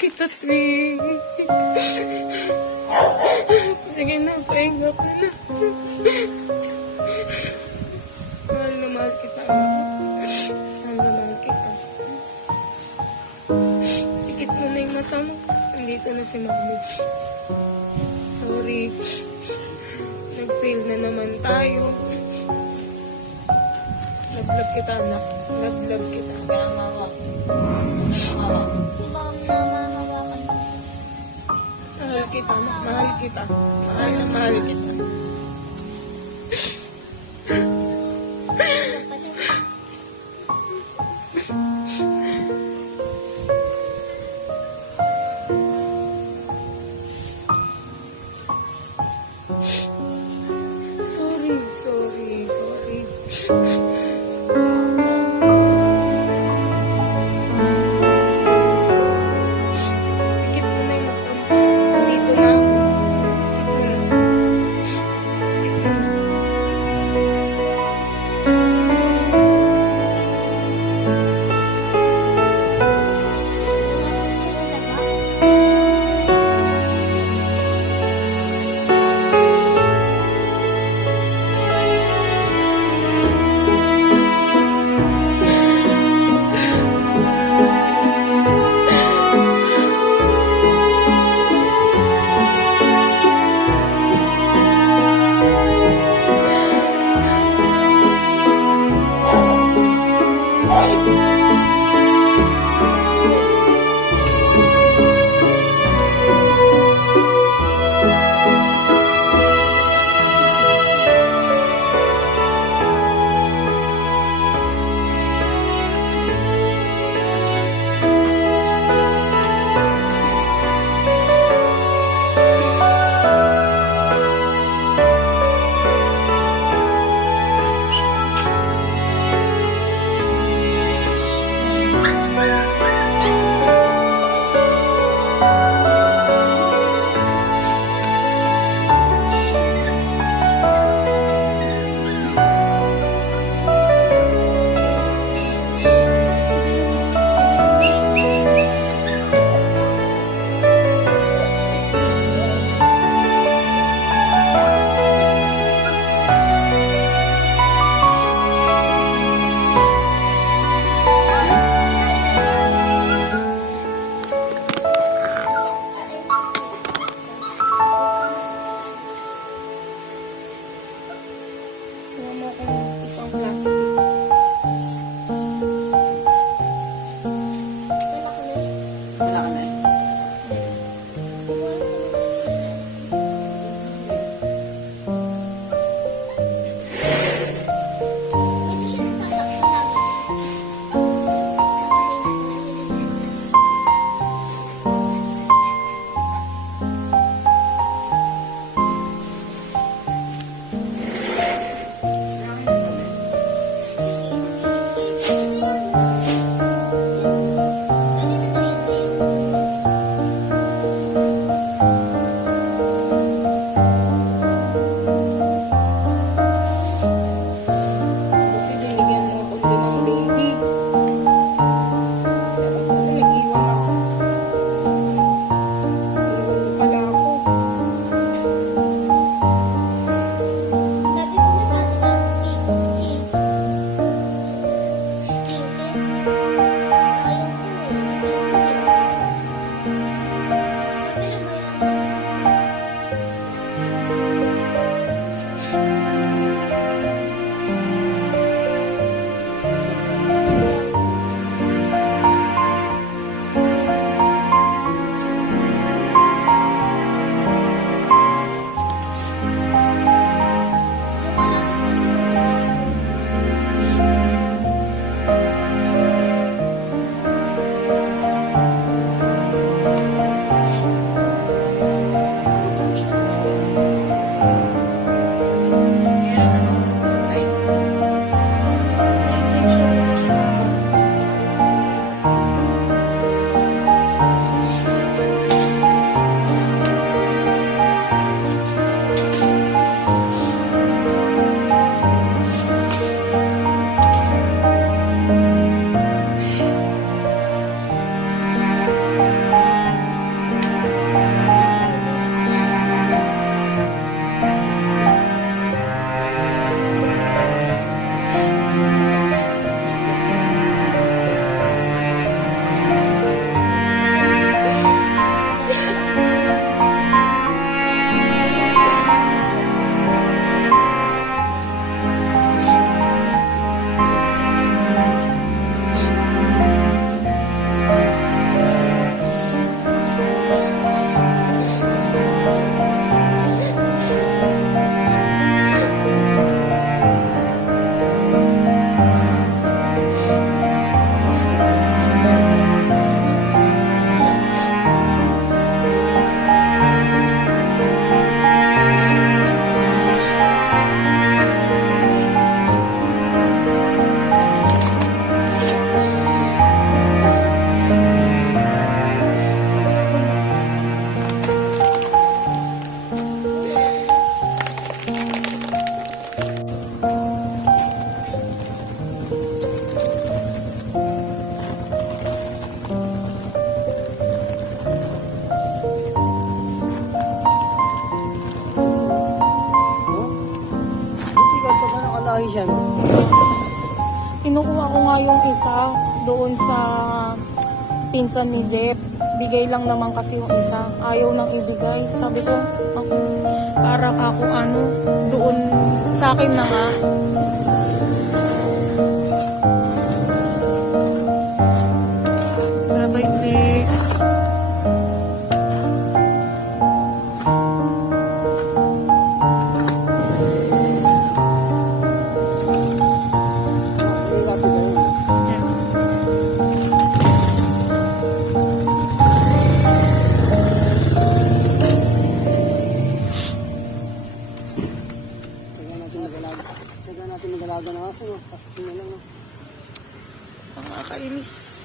kita, Twix. Sige na, pahinga ka na. Mahal na mahal kita. Mahal na mahal kita. Tikit mo na yung mata mo. Andito na si Mami. Sorry. Nag-fail na naman tayo. Love kita, anak. Love kita. Kaya mawa. Di ba kami namahawakan? Mahal kita, anak. Mahal kita. Mahal na mahal kita. Sorry. Pikit mo na yung mata mo. Dito na. Pikit mo na. Pikit mo na. Kuha mo akong isang plastic. Wala ka na eh. yung isa doon sa pinsan ni Jeff. Bigay lang naman kasi yung isa. Ayaw nang ibigay. Sabi ko, para ako ano, doon sa akin na nga. Bye-bye, Trix. May gabi na yun. Tsaga natin mag-alaga ng aso. Pasok na lang. Nakakainis.